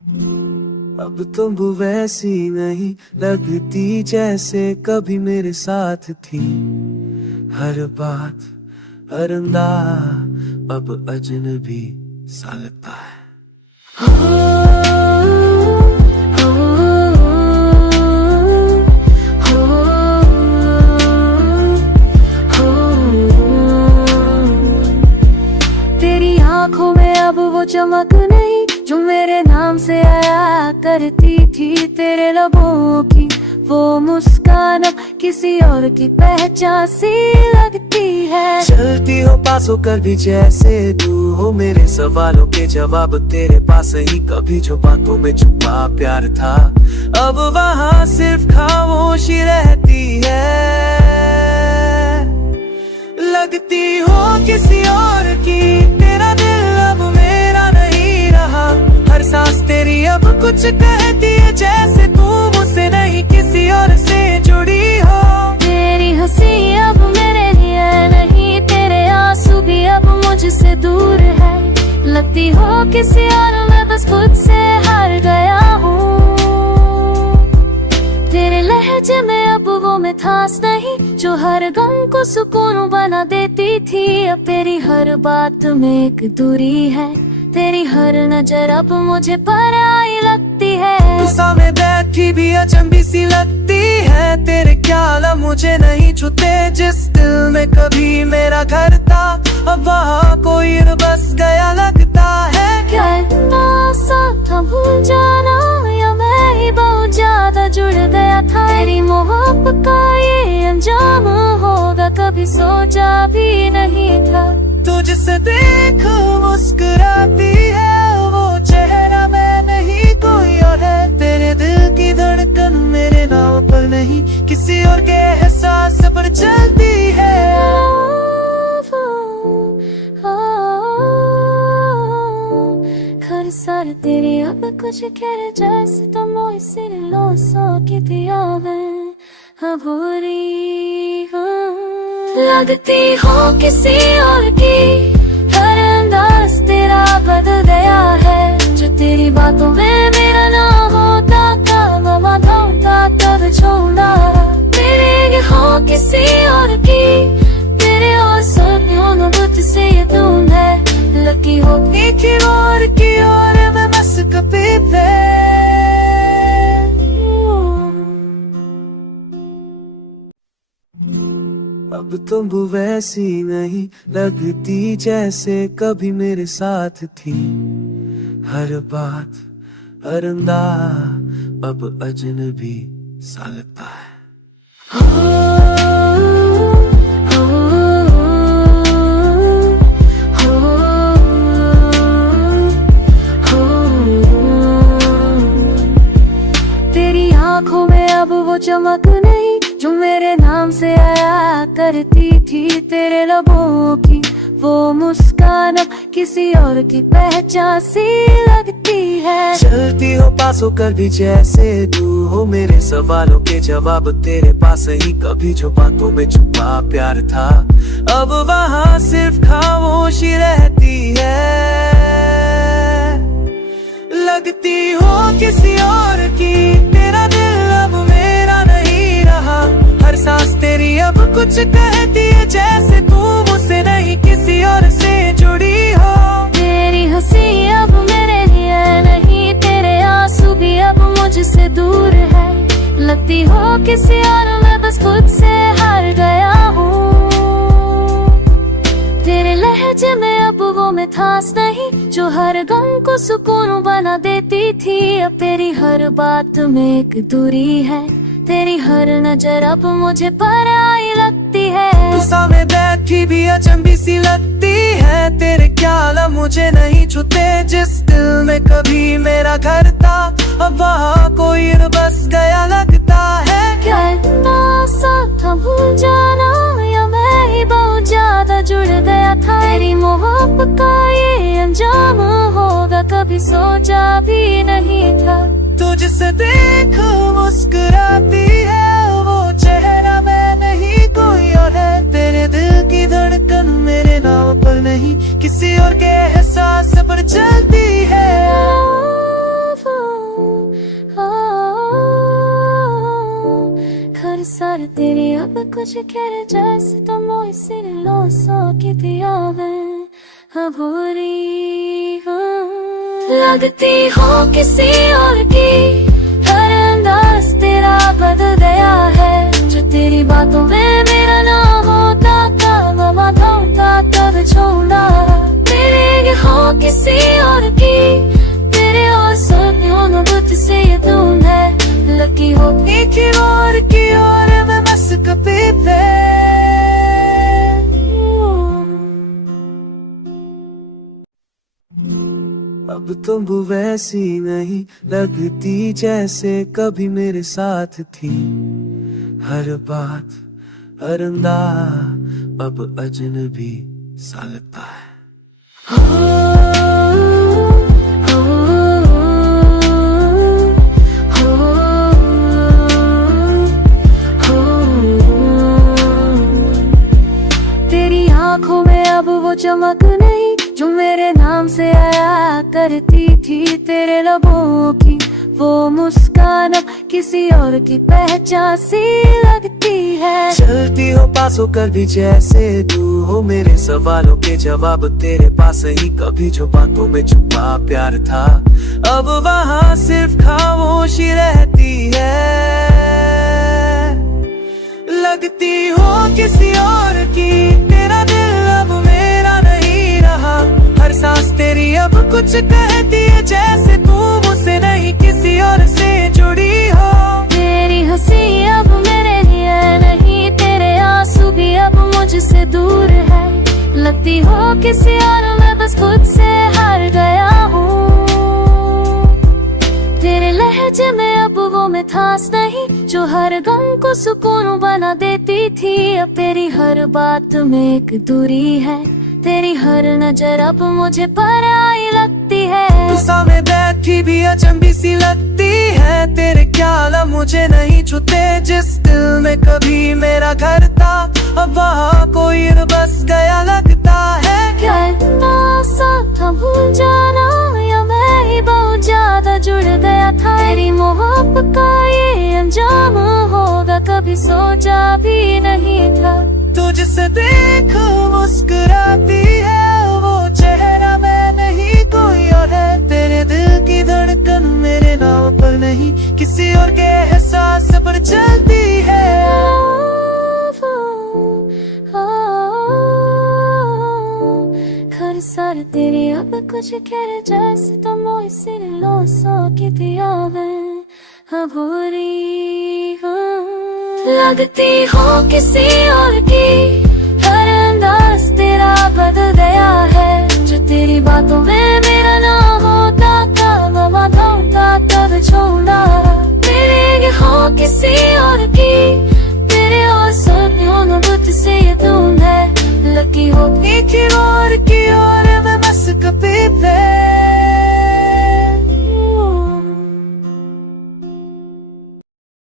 अब तुम वैसी नहीं लगती जैसे कभी मेरे साथ थी। हर बात हर अंदाज अब अजनबी सा लगता है। तेरी आंखों में अब वो चमक नहीं जो मेरे नाम से आया करती थी। तेरे लबों की वो मुस्कान अब किसी और की पहचान सी लगती है। चलती हो पास होकर भी जैसे तू हो, मेरे सवालों के जवाब तेरे पास ही। कभी जो बातों में छुपा प्यार था अब वहाँ सिर्फ खामोशी रहती है। लगती हो किसी और की, तेरा दिल अब मेरा नहीं रहा। हर सांस तेरी अब कुछ कहती है जैसे तू मुझसे नहीं किसी और से जुड़ी हो। तेरी हंसी अब मेरे लिए नहीं, तेरे आंसू भी अब मुझसे दूर है। लगती हो किसी और मैं बस खुद से हार गया हूँ। तेरे लहजे में अब वो मिठास नहीं जो हर गम को सुकून बना देती थी। अब तेरी हर बात में एक दूरी है, तेरी हर नजर अब मुझे पराई लगती है। तू सामने बैठी भी अचंभी सी लगती है। तेरे ख्याल मुझे नहीं छूते, जिस दिल में कभी मेरा घर था अब वहाँ कोई बस गया लगता है। क्या इतना आसान था भूल जाना, या मैं ही बहुत ज्यादा जुड़ गया था। तेरी मोहब्बत का ये अंजाम होगा कभी सोचा भी नहीं था। तुझसे देख मुस्कुराती है वो चेहरा मैं नहीं कोई और है। तेरे दिल की धड़कन मेरे नाम पर नहीं किसी और के एहसास पर चलती है। घर सार तेरी अब कुछ कह जैसे तुम सिर लो सो की दिया मैं भूरी हूँ। लगती हो किसी और की, हर अंदाज तेरा बदल गया है। जो तेरी बातों में मेरा नाम होता था ममा ढूंढता तब छोड़ा। मेरे हो किसी और की, तेरे और सपनों में मुझसे ये तुम है। लगी हो की और की और मैं बस कभी पे। अब तुम वैसी नहीं लगती जैसे कभी मेरे साथ थी। हर बात हर अंदाज अब अजनबी सा लगता है। तेरी आंखों में अब वो चमक नहीं जो मेरे नाम से आया करती थी। तेरे लबों की वो मुस्कान अब किसी और की पहचान सी लगती है। चलती हो पास होकर भी जैसे तू हो, मेरे सवालों के जवाब तेरे पास ही। कभी जो बातों में छुपा प्यार था अब वहाँ सिर्फ खामोशी रहती है। लगती हो किसी और की, तेरा दिल अब मेरा नहीं रहा। हर सांस तेरी अब कुछ कहती है जैसे तू मुझसे नहीं किसी और से जुड़ी हो। तेरी हंसी अब मेरे लिए नहीं, तेरे आंसू भी अब मुझसे दूर है। लगती हो किसी और मैं बस खुद से हार गया हूँ। तेरे लहजे में अब वो मिठास नहीं जो हर गम को सुकून बना देती थी। अब तेरी हर बात में एक दूरी है, तेरी हर नजर अब मुझे पराई लगती है। तू सामने बैठी भी अचंभी सी लगती है। तेरे ख्याल मुझे नहीं छूते, जिस दिल में कभी मेरा घर था अब वहाँ कोई बस गया लगता है। क्या इतना आसान था भूल जाना, या मैं ही बहुत ज्यादा जुड़ गया था। तेरी मोहब्बत का ये अंजाम होगा कभी सोचा भी नहीं था। तुझसे देख मुस्कुराती है वो चेहरा मैं नहीं कोई और है। तेरे दिल की धड़कन मेरे नाम पर नहीं किसी और के एहसास पर चलती है। अब कुछ कह जैसे तुम इसी लोसो की दिया मैं अभूरी हूँ लगती हो किसी और की हर अंदाज तेरा बदल गया है जो तेरी बातों में मेरा ना होता काम धोता तब छोड़ा मेरे हो किसी और की तेरे और सपनों में बुद्ध से ये तुम है लकी हो एक ही और की ओर मैं बस कभी पे अब तुम वैसी नहीं लगती जैसे कभी मेरे साथ थी हर बात हर अंदाज अब अजनबी सा लगता है तेरी आंखों में अब वो चमक नहीं जो मेरे नाम से आया करती थी तेरे लबों की वो मुस्कान अब किसी और की पहचान सी लगती है चलती हो पास होकर भी जैसे तू हो मेरे सवालों के जवाब तेरे पास ही कभी जो बातों में छुपा प्यार था अब वहाँ सिर्फ खामोशी रहती है लगती हो किसी और की तेरा दिल अब मेरा नहीं रहा हर सांस तेरी अब कुछ कहती है जैसे तू मुझसे नहीं किसी और से जुड़ी हो तेरी हंसी अब मेरे लिए नहीं तेरे आंसू भी अब मुझसे दूर है लगती हो किसी और मैं बस खुद से हार गया हूँ तेरे लहजे में अब वो मिठास नहीं जो हर गम को सुकून बना देती थी अब तेरी हर बात में एक दूरी है तेरी हर नजर अब मुझे पराई लगती है तू सामने बैठी भी अचंभी सी लगती है तेरे ख्याल अब मुझे नहीं छूते जिस दिल में कभी मेरा घर था अब वहाँ कोई बस गया लगता है क्या इतना सा था भूल जाना या मैं ही बहुत ज्यादा जुड़ गया था तेरी मोहब्बत का ये अंजाम होगा कभी सोचा भी नहीं था तुझसे देख मुस्कुराती है वो चेहरा मैं नहीं कोई और है तेरे दिल की धड़कन मेरे नाम पर नहीं किसी और के एहसास पर चलती है घर सार तेरी अब कुछ कह जैसे तुम इसी लोसो की दिया मैं अभूरी हूँ लगती हो किसी और की हर अंदाज तेरा बदल गया है जो तेरी बातों में मेरा ना होता काम धोता तब छोड़ा मेरे हो किसी और की तेरे और सपनों में बुद्ध से ये तुम है लकी हो एक ही और की ओर मैं बस कभी पे